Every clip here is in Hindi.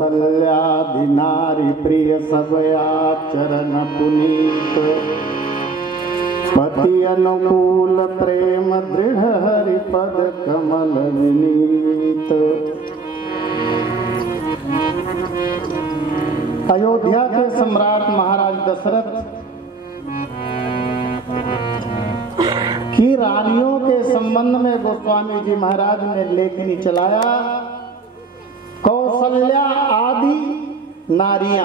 कौसल्यादि नारी प्रिय सब आचरण पुनीत, पति अनुकूल प्रेम दृढ़ हरिपद कमल विनीत। अयोध्या के सम्राट महाराज दशरथ की रानियों के संबंध में गोस्वामी जी महाराज ने लेखनी चलाया। कौशल्या आदि नारियां,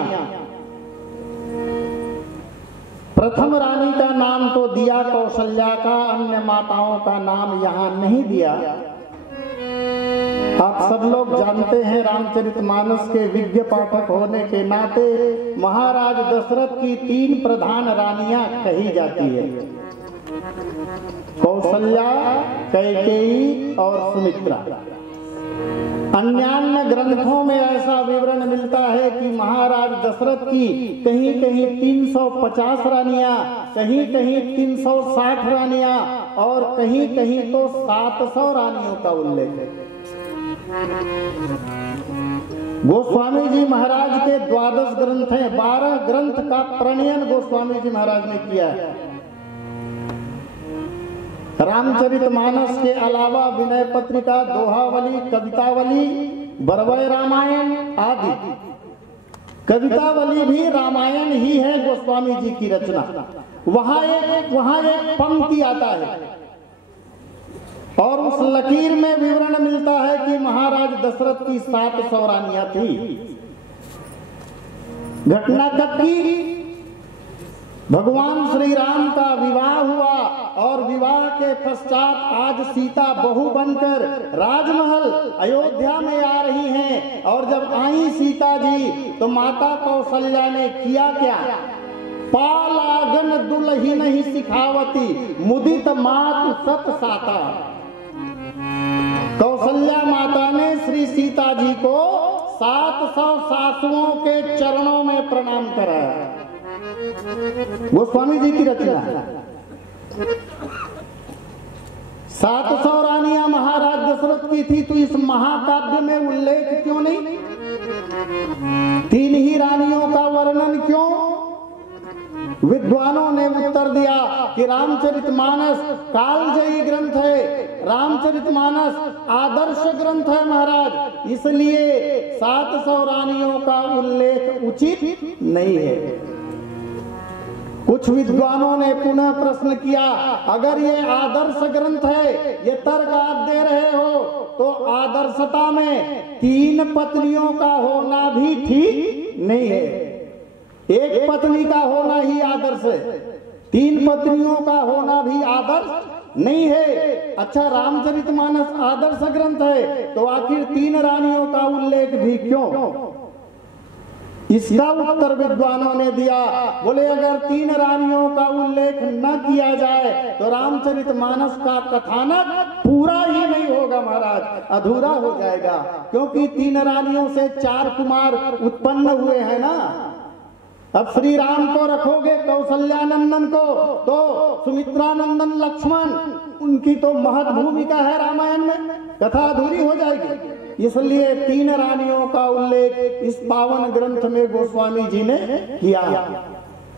प्रथम रानी का नाम तो दिया कौशल्या का, अन्य माताओं का नाम यहां नहीं दिया। आप सब लोग जानते हैं, रामचरितमानस के विज्ञ पाठक होने के नाते महाराज दशरथ की 3 प्रधान रानियां कही जाती है, कौशल्या, कैकेयी और सुमित्रा। अन्यान्य ग्रंथों में ऐसा विवरण मिलता है कि महाराज दशरथ की कहीं कहीं 350 रानियां, कहीं कहीं 360 रानियां और कहीं कहीं तो 700 रानियों का उल्लेख है। गोस्वामी जी महाराज के 12 ग्रंथ हैं, 12 ग्रंथ का प्रणयन गोस्वामी जी महाराज ने किया है। रामचरितमानस के अलावा विनय पत्रिका, दोहावली, कवितावली, बरवय रामायण आदि। कवितावली भी रामायण ही है गोस्वामी जी की रचना। वहां एक पंक्ति आता है और उस लकीर में विवरण मिलता है कि महाराज दशरथ की 700 रानियां थी। घटना कब की? भगवान श्री राम का विवाह हुआ और विवाह के पश्चात आज सीता बहू बनकर राजमहल अयोध्या में आ रही हैं। और जब आई सीता जी तो माता कौशल्या ने किया क्या? पालागन दुल्ही नहीं सिखावती, मुदित मात सत साता। कौशल्या माता ने श्री सीता जी को 700 सासुओं के चरणों में प्रणाम कराया। गोस्वामी जी की रचना। 700 रानियां महाराज दशरथ की थी, तो इस महाकाव्य में उल्लेख क्यों नहीं? 3 ही रानियों का वर्णन क्यों? विद्वानों ने उत्तर दिया कि रामचरितमानस कालजयी ग्रंथ है, रामचरितमानस आदर्श ग्रंथ है महाराज, इसलिए 700 रानियों का उल्लेख उचित नहीं है। कुछ विद्वानों ने पुनः प्रश्न किया, अगर ये आदर्श ग्रंथ है, ये तर्क आप दे रहे हो, तो आदर्शता में 3 पत्नियों का होना भी ठीक नहीं है। एक पत्नी का होना ही आदर्श है, 3 पत्नियों का होना भी आदर्श नहीं है। अच्छा, रामचरितमानस आदर्श ग्रंथ है, तो आखिर 3 रानियों का उल्लेख भी क्यों? इसका उत्तर विद्वानों ने दिया। बोले, अगर 3 रानियों का उल्लेख न किया जाए तो रामचरितमानस का कथानक पूरा ही नहीं होगा महाराज, अधूरा हो जाएगा। क्योंकि 3 रानियों से 4 कुमार उत्पन्न हुए हैं ना। अब श्री राम को रखोगे, कौशल्यानंदन को, तो सुमित्रानंदन लक्ष्मण, उनकी तो महत्व भूमिका है रामायण में, कथा अधूरी हो जाएगी। इसलिए 3 रानियों का उल्लेख इस पावन ग्रंथ में गोस्वामी जी ने किया।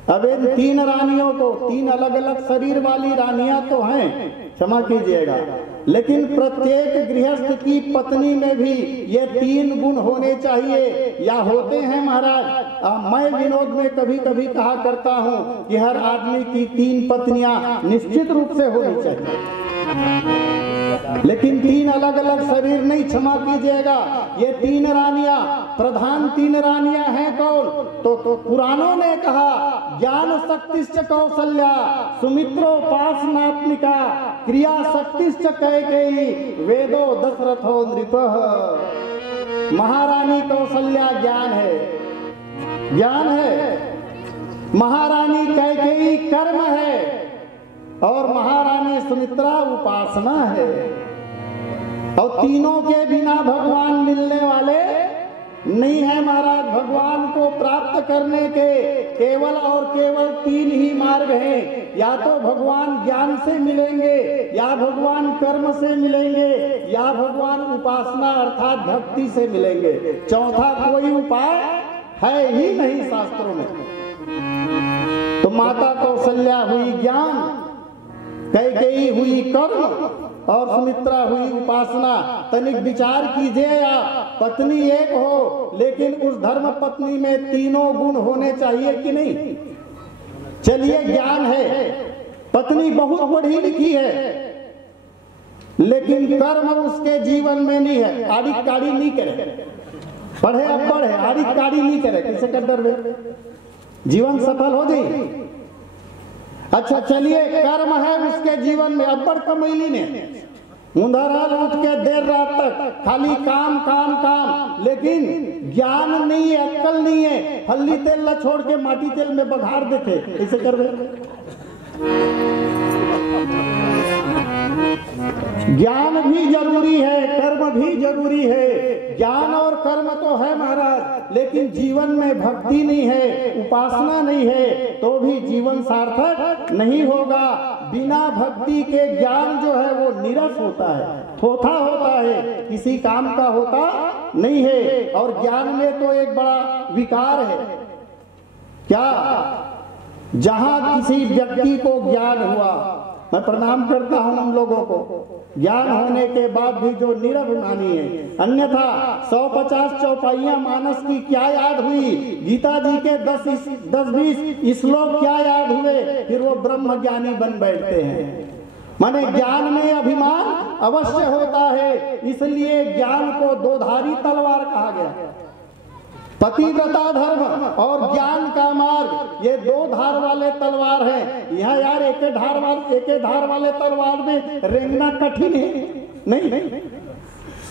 अब इन 3 रानियों को, 3 अलग अलग शरीर वाली रानियां तो हैं, क्षमा कीजिएगा, लेकिन प्रत्येक गृहस्थ की पत्नी में भी ये 3 गुण होने चाहिए या होते हैं महाराज। मैं विनोद में कभी कभी कहा करता हूं कि हर आदमी की 3 पत्नियां निश्चित रूप से होनी चाहिए, लेकिन 3 अलग अलग शरीर नहीं, क्षमा कीजिएगा। ये 3 रानियां, प्रधान 3 रानियां हैं कौन? तो पुराणों ने कहा, ज्ञान शक्तिश्च कौशल्या, सुमित्रोपासनात्मिका, क्रिया शक्तिश्च कैकेयी, वेदो दशरथो नृपः। महारानी कौशल्या ज्ञान है, ज्ञान है। महारानी कैकेयी कर्म है और महारानी सुमित्रा उपासना है। और तीनों के बिना भगवान मिलने वाले नहीं है महाराज। भगवान को प्राप्त करने के केवल और केवल 3 ही मार्ग हैं। या तो भगवान ज्ञान से मिलेंगे, या भगवान कर्म से मिलेंगे, या भगवान उपासना अर्थात भक्ति से मिलेंगे। चौथा कोई उपाय है ही नहीं शास्त्रों में। तो माता कौशल्या हुई ज्ञान, कैकेयी हुई कर्म और सुमित्रा हुई उपासना। तनिक विचार कीजिए, आप पत्नी एक हो लेकिन उस धर्म पत्नी में तीनों गुण होने चाहिए कि नहीं? चलिए ज्ञान है, पत्नी बहुत पढ़ी लिखी है, लेकिन कर्म उसके जीवन में नहीं है। आड़ी काड़ी नहीं करे, पढ़े अब पढ़े, आड़ी काड़ी नहीं करे, कैसे कर डर जीवन सफल हो जाए। अच्छा चलिए कर्म है उसके जीवन में, अब्बड़ कमैली ने उधर उठ के देर रात तक खाली काम काम काम, लेकिन ज्ञान नहीं है, अक्ल नहीं है। हल्दी तेल न छोड़ के माटी तेल में बघार देते, ऐसे कर ज्ञान भी जरूरी है, कर्म भी जरूरी है। ज्ञान और कर्म तो है महाराज, लेकिन जीवन में भक्ति नहीं है, उपासना नहीं है, तो भी जीवन सार्थक नहीं होगा। बिना भक्ति के ज्ञान जो है वो निरस होता है, थोथा होता है, किसी काम का होता नहीं है। और ज्ञान में तो एक बड़ा विकार है, क्या? जहां किसी व्यक्ति को ज्ञान हुआ, मैं प्रणाम करता हूं हम लोगों को, ज्ञान होने के बाद भी जो निरभिमानी है, अन्यथा 150 चौपाइयां मानस की क्या याद हुई, गीता जी के 10-20 श्लोक क्या याद हुए, फिर वो ब्रह्म ज्ञानी बन बैठते हैं। माने ज्ञान में अभिमान अवश्य होता है, इसलिए ज्ञान को दोधारी तलवार कहा गया। पतिव्रता धर्म और ज्ञान का मार्ग, ये 2 धार वाले तलवार हैं। यहाँ यार एक धार वाले तलवार में रेंगना कठिन है, नहीं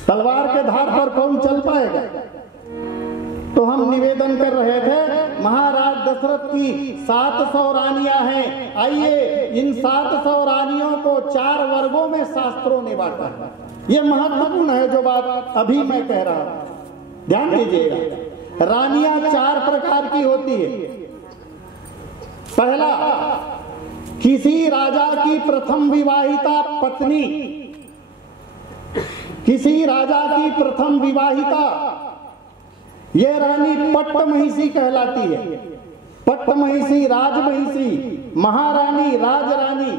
तलवार के धार पर कौन चल पाएगा? तो हम निवेदन कर रहे थे, महाराज दशरथ की 700 रानियां हैं। आइए इन 700 रानियों को 4 वर्गों में शास्त्रों ने बांटा। ये महत्वपूर्ण है जो बात अभी मैं कह रहा हूं, ध्यान दीजिएगा। रानियां 4 प्रकार की होती है। पहला, किसी राजा की प्रथम विवाहिता पत्नी, किसी राजा की प्रथम विवाहिता, ये रानी पट्टमहिषी कहलाती है। पट्टमहिषी, राजमहिषी, महारानी, राजरानी,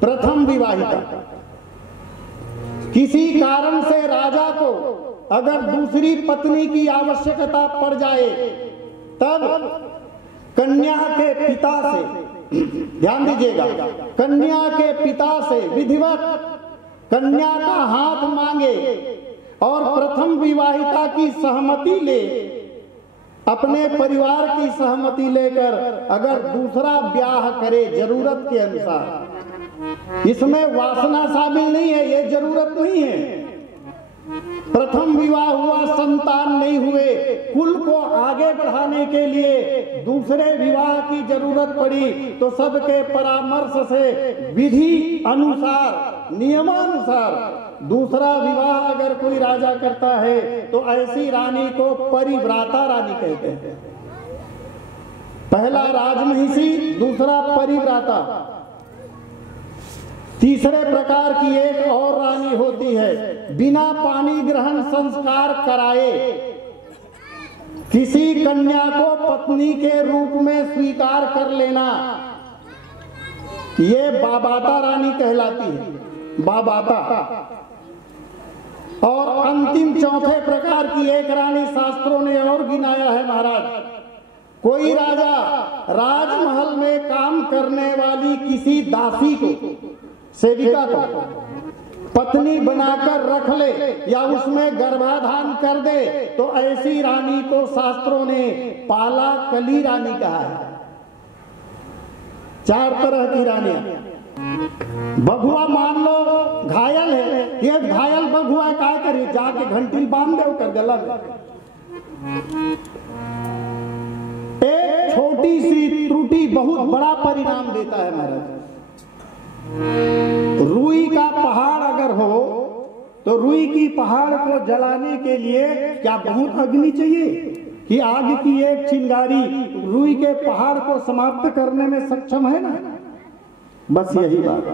प्रथम विवाहिता। किसी कारण से राजा को अगर दूसरी पत्नी की आवश्यकता पड़ जाए, तब कन्या के पिता से, ध्यान दीजिएगा, कन्या के पिता से विधिवत कन्या का हाथ मांगे और प्रथम विवाहिता की सहमति ले, अपने परिवार की सहमति लेकर अगर दूसरा ब्याह करे जरूरत के अनुसार। इसमें वासना शामिल नहीं है, ये जरूरत नहीं है। प्रथम विवाह हुआ, संतान नहीं हुए, कुल को आगे बढ़ाने के लिए दूसरे विवाह की जरूरत पड़ी, तो सबके परामर्श से विधि अनुसार, नियमानुसार दूसरा विवाह अगर कोई राजा करता है तो ऐसी रानी को परिव्राता रानी कहते हैं। पहला राजमहिषी, दूसरा परिव्राता। तीसरे प्रकार की एक और रानी होती है, बिना पानी ग्रहण संस्कार कराए किसी कन्या को पत्नी के रूप में स्वीकार कर लेना, ये बाबाता रानी कहलाती है, बाबाता। और अंतिम चौथे प्रकार की एक रानी शास्त्रों ने और गिनाया है महाराज। कोई राजा राजमहल में काम करने वाली किसी दासी को, सेविका को पत्नी बनाकर रख ले या उसमें गर्भाधान कर दे, तो ऐसी रानी को शास्त्रों ने पाला कली रानी कहा है। 4 तरह की रानियां। बघुआ मान लो घायल है, ये घायल बघुआ क्या करे, जाके घंटी बांध दे कर गला में। एक छोटी सी त्रुटि बहुत बड़ा परिणाम देता है महाराज। रुई का पहाड़ अगर हो तो रुई की पहाड़ को जलाने के लिए क्या बहुत अग्नि चाहिए? कि आग की एक चिंगारी रुई के पहाड़ को समाप्त करने में सक्षम है ना। बस यही बात।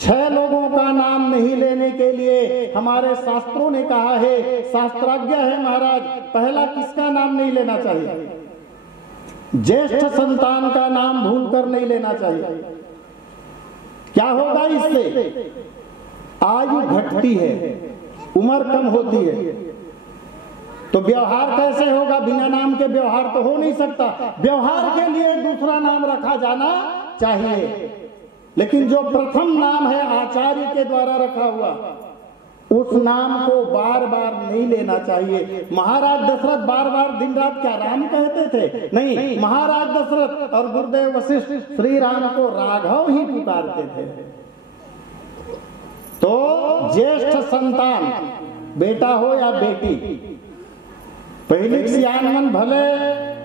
6 लोगों का नाम नहीं लेने के लिए हमारे शास्त्रों ने कहा है, शास्त्राज्ञा है महाराज। पहला किसका नाम नहीं लेना चाहिए? ज्येष्ठ संतान का नाम भूलकर नहीं लेना चाहिए। क्या होगा इससे? आयु घटती है, उम्र कम होती है, तो व्यवहार कैसे होगा? बिना नाम के व्यवहार तो हो नहीं सकता। व्यवहार के लिए दूसरा नाम रखा जाना चाहिए, लेकिन जो प्रथम नाम है आचार्य के द्वारा रखा हुआ, उस नाम को बार बार नहीं लेना चाहिए। महाराज दशरथ बार बार दिन रात क्या राम कहते थे? नहीं, महाराज दशरथ और गुरुदेव वशिष्ठ श्री राम को राघव ही पुकारते थे। तो ज्येष्ठ संतान, बेटा हो या बेटी, पहले सियानमन भले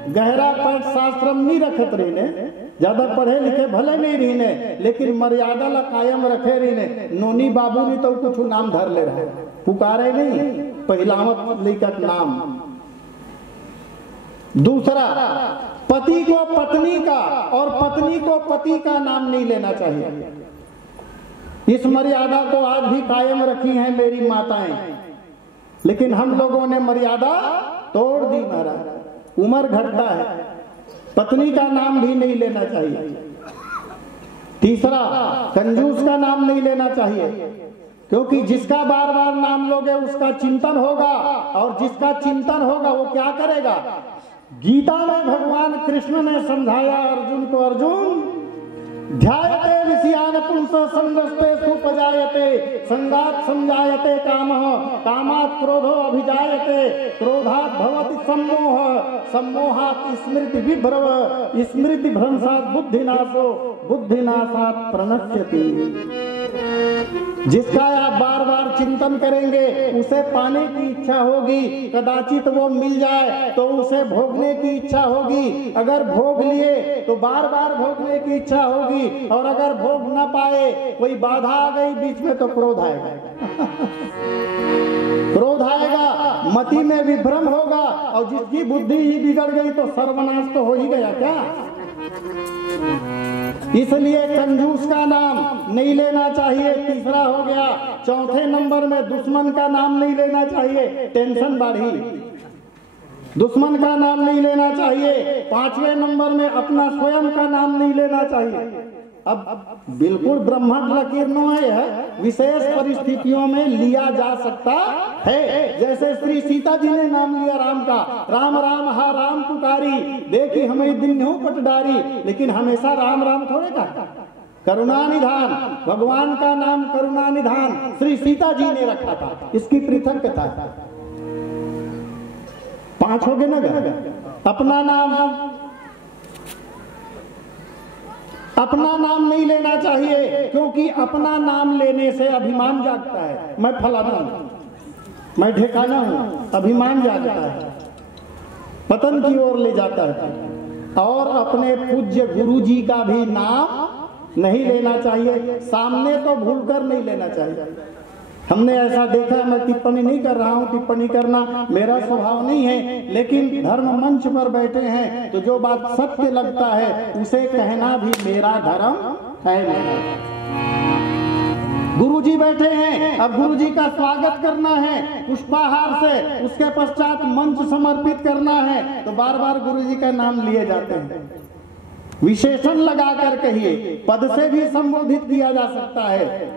गहरा पाठ शास्त्र नहीं रखत रही ने, ज्यादा पढ़े लिखे भले नहीं रही ने, लेकिन मर्यादा ला कायम रखे रही ने। नोनी बाबू ने तो कुछ नाम धर ले रहे, पुकारे नहीं, पहलावत लेकर नाम। दूसरा, पति को पत्नी का और पत्नी को पति का नाम नहीं लेना चाहिए। इस मर्यादा को आज भी कायम रखी है मेरी माताएं, लेकिन हम लोगों ने मर्यादा तोड़ दी महाराज। उम्र घटता है, पत्नी का नाम भी नहीं लेना चाहिए। तीसरा, कंजूस का नाम नहीं लेना चाहिए, क्योंकि जिसका बार बार नाम लोगे उसका चिंतन होगा, और जिसका चिंतन होगा वो क्या करेगा? गीता में भगवान कृष्ण ने समझाया अर्जुन को, अर्जुन ध्यायते विषयान पुंस संगस्ते सुपजायते संगात संजायते कामः कामात् क्रोधो अभिजायते क्रोधात् भवति सम्मोह सम्मोहात् स्मृति विभ्रव स्मृति भ्रंशात् बुद्धिनाशो बुद्धिनाशात् प्रणश्यति। जिसका आप बार बार चिंतन करेंगे उसे पाने की इच्छा होगी, कदाचित वो मिल जाए तो उसे भोगने की इच्छा होगी, अगर भोग लिए तो बार बार भोगने की इच्छा होगी, और अगर भोग न पाए, कोई बाधा आ गई बीच में, तो क्रोध आएगा। क्रोध आएगा, मति में विभ्रम होगा, और जिसकी बुद्धि ही बिगड़ गई तो सर्वनाश तो हो ही गया क्या। इसलिए कंजूस का नाम नहीं लेना चाहिए। तीसरा हो गया। चौथे नंबर में दुश्मन का नाम नहीं लेना चाहिए, टेंशन बढ़ी। दुश्मन का नाम नहीं लेना चाहिए। 5वें नंबर में अपना स्वयं का नाम नहीं लेना चाहिए। अब बिल्कुल ब्रह्मण लकीर नो है, विशेष परिस्थितियों में लिया जा सकता है। जैसे श्री सीता जी ने नाम लिया राम का, राम राम हा राम पुकारी, देखी हमें दिन हो पटडारी, लेकिन हमेशा राम राम थोड़े का। करुणा निधान, भगवान का नाम करुणा निधान श्री सीता जी ने रखा था, इसकी पृथकता है। 5 हो गए ना। अपना नाम नहीं लेना चाहिए, क्योंकि अपना नाम लेने से अभिमान जागता है। मैं फलाना हूं, मैं ठिकाना हूं, अभिमान जागता है, पतन की ओर ले जाता है। और अपने पूज्य गुरु जी का भी नाम नहीं लेना चाहिए, सामने तो भूलकर नहीं लेना चाहिए। हमने ऐसा देखा, मैं टिप्पणी नहीं कर रहा हूं, टिप्पणी करना मेरा स्वभाव नहीं है, लेकिन धर्म मंच पर बैठे हैं तो जो बात सत्य लगता है उसे कहना भी मेरा धर्म है। गुरुजी बैठे हैं, अब गुरुजी का स्वागत करना है पुष्पाहार से, उसके पश्चात मंच समर्पित करना है, तो बार बार गुरुजी का नाम लिए जाते हैं। विशेषण लगाकर कहिए, पद से भी संबोधित किया जा सकता है,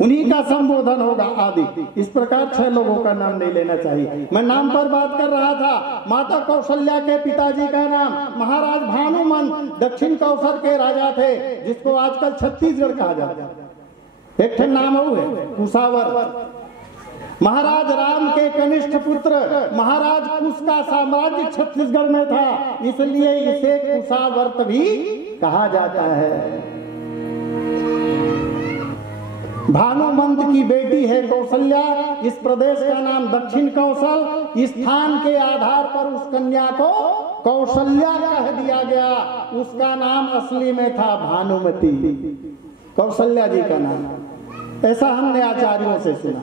उन्हीं का संबोधन होगा आदि। इस प्रकार 6 लोगों का नाम नहीं लेना चाहिए। मैं नाम पर बात कर रहा था। माता कौशल्या के पिताजी का नाम महाराज भानुमंत दक्षिण कौशल के राजा थे, जिसको आजकल छत्तीसगढ़ कहा जाता है। एक नाम है कुशावर। महाराज राम के कनिष्ठ पुत्र महाराज कुश का साम्राज्य छत्तीसगढ़ में था, इसलिए इसे कुशावर्त भी कहा जाता है। भानुमंत की बेटी है कौशल्या, इस प्रदेश का नाम दक्षिण कौशल। स्थान के आधार पर उस कन्या को कौशल्या कह दिया गया, उसका नाम असली में था भानुमती। कौशल्या जी का नाम, ऐसा हमने आचार्यों से सुना।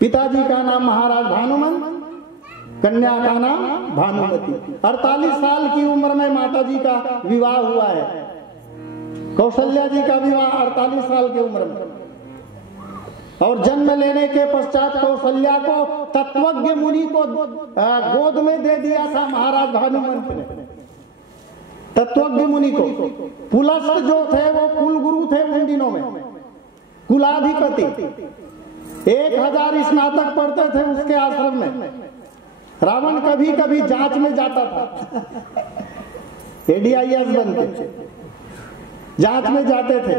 पिताजी का नाम महाराज भानुमंत, कन्या का नाम भानुमति। 48 साल की उम्र में माता जी का विवाह हुआ है। कौशल्या जी का विवाह 48 साल की उम्र में, और जन्म लेने के पश्चात कौशल्या को तत्वज्ञ मुनि को गोद में दे दिया था महाराज भानुमंत ने। तत्वज्ञ मुनि को, पुलस्त जो थे वो कुल गुरु थे उन दिनों में, कुलाधिपति। 1000 स्नातक पढ़ते थे उसके आश्रम में। रावण कभी कभी जांच में जाता था, ADIS बन के जांच में जाते थे।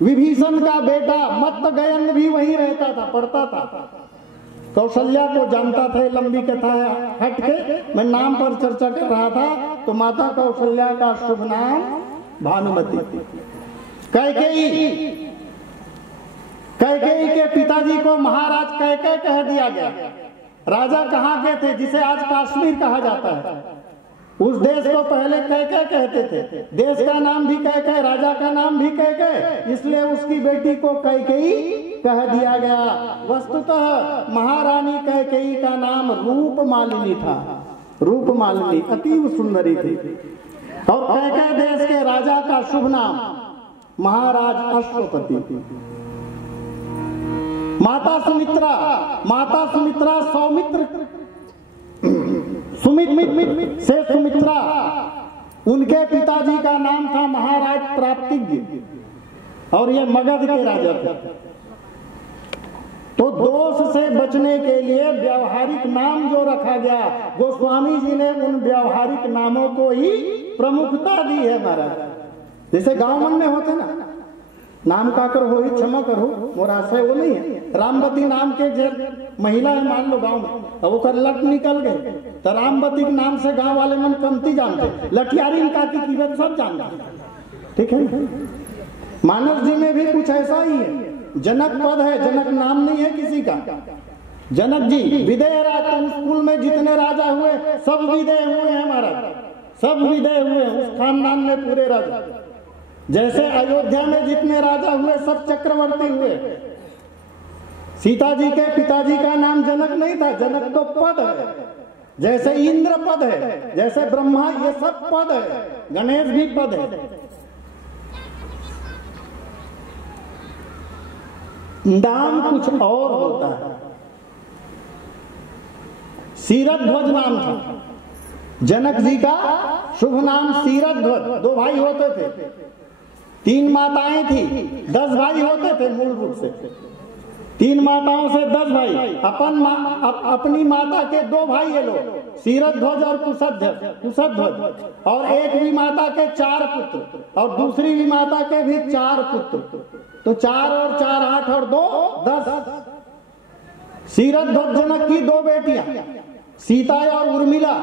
विभीषण का बेटा मत्तगयन भी वहीं रहता था, पढ़ता था। कौशल्या को जानता था। लंबी कथा हट के मैं नाम पर चर्चा कर रहा था, तो माता कौशल्या का शुभ नाम भानुमति। कैकेयी के पिताजी को महाराज कैकेय कह दिया गया। राजा कहाँ के थे, जिसे आज कश्मीर कहा जाता है, उस देश को पहले कैकेय कहते थे। देश का नाम भी कैकेय, राजा का नाम भी कैकेय, इसलिए उसकी बेटी को कैकेयी कह दिया गया। वस्तुतः महारानी कैकेयी का नाम रूपमालिनी था। रूपमालिनी अतीव सुंदरी थी। और कैकेय देश के राजा का शुभ नाम महाराज अश्वपति। माता सुमित्रा सौमित्र से सुमित्रा, उनके पिताजी का नाम था महाराज प्राप्तिज्ञ, और ये मगध के राजा थे। तो दोष से बचने के लिए व्यावहारिक नाम जो रखा गया, गोस्वामी जी ने उन व्यावहारिक नामों को ही प्रमुखता दी है महाराज। जैसे गांव में होते ना, नाम का कर हो ही क्षमा करो मोर आशय, वो नहीं है। रामवती नाम के महिला है मान लो गांव में, अब वो कर लट निकल गए तो रामवती के नाम से गांव वाले मन कमती जानते, लठियारी का की कीमत सब जानते। ठीक है, मानव जी में भी कुछ ऐसा ही है। जनक पद है, जनक नाम नहीं है किसी का। जनक जी विदेह राजा, स्कूल में जितने राजा हुए सब विदेह हुए हैं महाराज, सब विदेह हुए उस खानदान में पूरे राजा। जैसे अयोध्या में जितने राजा हुए सब चक्रवर्ती हुए। सीता जी के पिताजी का नाम जनक नहीं था, जनक तो पद है। जैसे इंद्र पद है, जैसे ब्रह्मा, ये सब पद है। गणेश भी पद है। नाम कुछ और होता है। सीरध्वज नाम था जनक जी का, शुभ नाम सीरध्वज। 2 भाई होते थे, 3 माताएं थी, 10 भाई होते थे मूल रूप से। 3 माताओं से 10 भाई। अपनी माता के 2 भाई ये लोग, सीरध्वज और कुशध्वज, और एक भी माता के 4 पुत्र, और दूसरी भी माता के भी 4 पुत्र। तो 4 और 4 8 और 2 10। सीरध्वज जनक की 2 बेटियां, सीता और उर्मिला,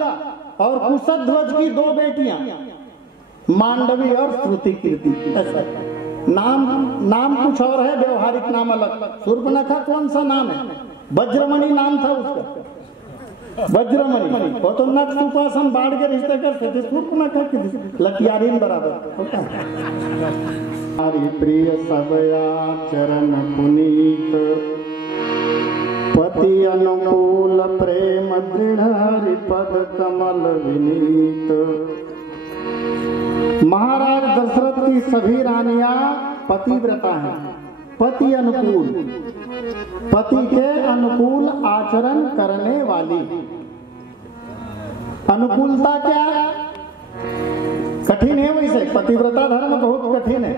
और कुशध्वज की 2 बेटियां, मांडवी और श्रुति कीर्ति। ऐसा नाम कुछ और है, व्यवहारिक नाम अलग। शूर्पणखा कौन सा नाम है? वज्रमणि नाम था उसका, वज्रमणि। वो तो नक्श उपासन बाढ़ के रिश्ते करते थे, शूर्पणखा की लटियारी बराबर होता है। हरि प्रिय सबया चरण पुनीत, पति अनुकूल प्रेम दृढ़ हरिपद कमल विनीत। महाराज दशरथ की सभी रानियां पतिव्रता हैं, पति अनुकूल, पति के अनुकूल आचरण करने वाली। अनुकूलता क्या कठिन है, वैसे पतिव्रता धर्म बहुत कठिन है।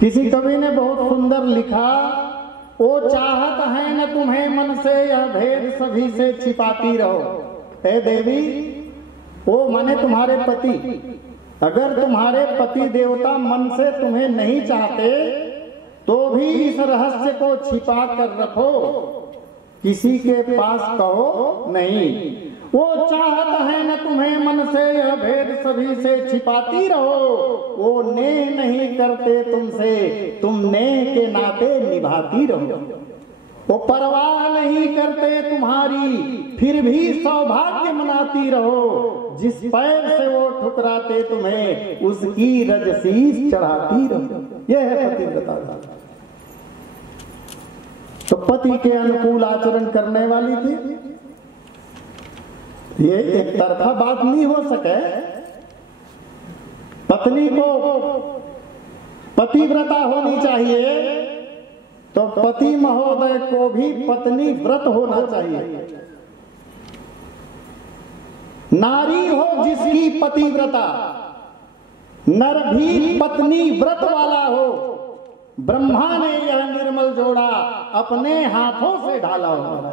किसी कवि ने बहुत सुंदर लिखा, ओ चाहत है न तुम्हें मन से यह भेद सभी से छिपाती रहो। हे देवी, वो माने तुम्हारे पति, अगर तुम्हारे पति देवता मन से तुम्हें नहीं चाहते तो भी इस रहस्य को छिपा कर रखो, किसी के पास कहो नहीं। वो चाहत है न तुम्हें मन से यह भेद सभी से छिपाती रहो, वो नेह नहीं करते तुमसे, तुम नेह के नाते निभाती रहो। वो परवाह नहीं करते तुम्हारी, फिर भी सौभाग्य मनाती रहो। जिस पैर से वो ठुकराते तुम्हें, उसकी रजसीस चढ़ाती रहो। यह है पतिव्रता। तो पति के अनुकूल आचरण करने वाली थी। ये एक तरफा बात नहीं हो सके। पत्नी को पतिव्रता होनी चाहिए, तो पति महोदय को भी पत्नी व्रत होना चाहिए। नारी हो जिसकी पतिव्रता, नर भी पत्नी व्रत वाला हो। ब्रह्मा ने यह निर्मल जोड़ा अपने हाथों से ढाला हुआ।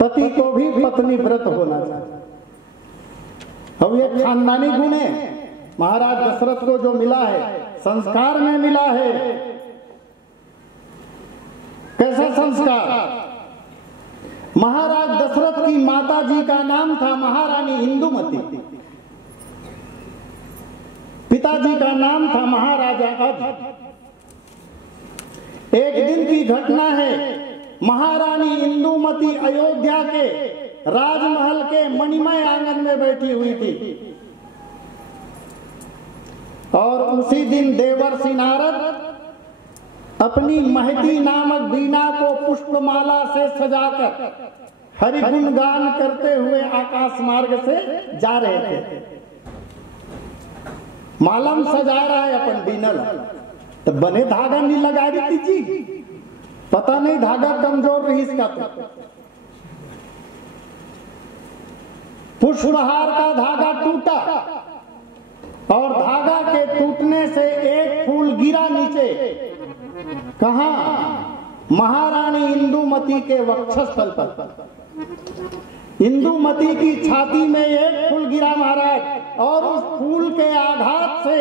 पति को भी पत्नी व्रत होना चाहिए। अब ये खानदानी गुण है, महाराज दशरथ को जो मिला है, संस्कार में मिला है। कैसा संस्कार? महाराज दशरथ की माता जी का नाम था महारानी इंदुमती, पिताजी का नाम था महाराजा अज। एक दिन की घटना है, महारानी इंदुमती अयोध्या के राजमहल के मणिमय आंगन में बैठी हुई थी और उसी दिन देवर्षि नारद अपनी महती नामक वीणा को पुष्पमाला से सजाकर हरि गुणगान करते हुए आकाश मार्ग से जा रहे थे। मालम सजा रहा है अपन बीनल, तो बने धागा नहीं लगा रही थी जी। पता नहीं धागा कमजोर रही इसका। तो पुष्पहार का धागा टूटा और धागा के टूटने से एक फूल गिरा नीचे। कहां? महारानी इंदुमती के वक्षस्थल पर। इंदुमती की छाती में एक फूल गिरा महाराज, और उस फूल के आघात से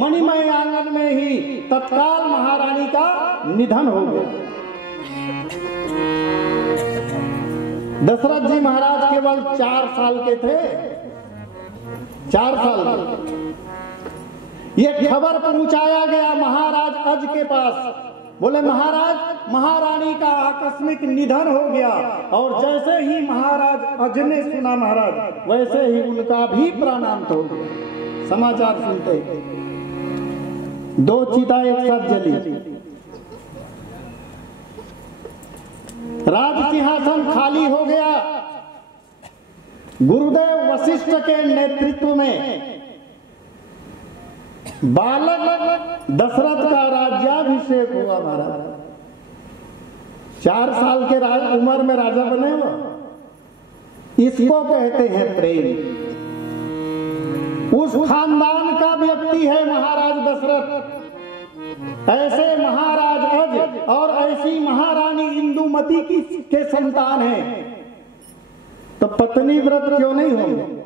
मणिमय आंगन में ही तत्काल महारानी का निधन हो गया। दशरथ जी महाराज केवल 4 साल के थे। 4 साल। ये खबर पहुंचाया गया महाराज अज के पास। बोले महाराज, महारानी का आकस्मिक निधन हो गया। और जैसे ही महाराज अज ने सुना महाराज, वैसे ही उनका भी प्राणांत हो गया। समाचार सुनते 2 चिता एक साथ जली। राज सिंहासन खाली हो गया। गुरुदेव वशिष्ठ के नेतृत्व में बालक दशरथ का राज्याभिषेक हुआ महाराज। 4 साल के उम्र में राजा बने हुआ। इसको कहते हैं प्रेम। उस खानदान का व्यक्ति है महाराज दशरथ। ऐसे महाराज अज और ऐसी महारानी इंदुमती के संतान हैं, तो पत्नी व्रत क्यों नहीं होंगे?